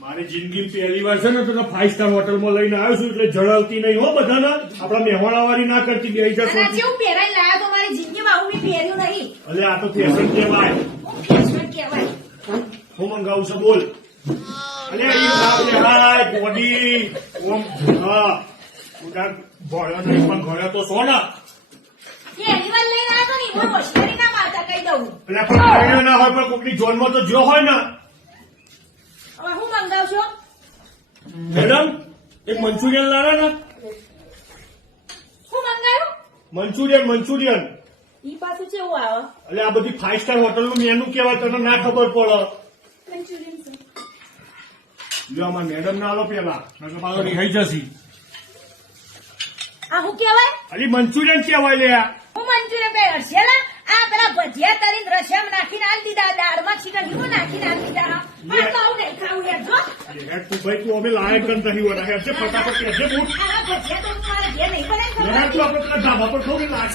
મારી જિંદગી પહેલી વાર છે ને તો 5 સ્ટાર હોટલમાં લઈને આવ્યો છું એટલે જણાવતી નહીં હો બધાને આપડા મહેમાનાવારી ના કરતી બે હજાર અને જેવું પહેરાઈ લાયા તો મારી જિંદગીમાં આવું મેં પહેર્યું નહીં. અલે આ તો ફેશન કહેવાય. ફેશન કહેવાય. હું મંગાવું છું બોલ. અલે એ હાય બોડી ઓમ હા ઉડા ભોળ્યો નહીં પણ ગયો તો સોના પહેલી વાર લઈને આવ્યો ને એમાં હોશિયારી ના મારતા કહી દઉં. એટલે પણ ગયો ના હોય પણ કોકની જોનમાં તો જો હોય ને. હવે હું મંગાવશો? મેડમ એક મંચુરિયન લાવે ને હું મંગાવ્યું? મંચુરિયન ઈ પાછું કેવું આવે? એટલે આ બધી 5 સ્ટાર હોટલ નું મેનુ કેવાય તને ના ખબર પડે. મંચુરિયન છે. જો આમાં મેડમ ના આલો પેલા નકર પાછો રિહાઈ જશે. આ હું કહેવાય? અલી મંચુરિયન કેવાય લે આ. હું મંચુરિયન બે હર્ષેલા આ પેલા ભજીયા તરીને રશિયામાં નાખીને આલી દીધા, દાળમાં છીકા લીંબુ નાખીને આલી દીધા. આ તો આવું નહીં ખાવું યાર જો. અરે હેડ તું ભાઈ તું અમે લાયક ગણ નહીં હોતા હેડ છે ફટાફટ હેડ છે બૂટ આ ભજીયા તો મારે ઘેર નહીં બનાવી હેડ તું આપણે પેલા ધાબા પર થોડી લાયક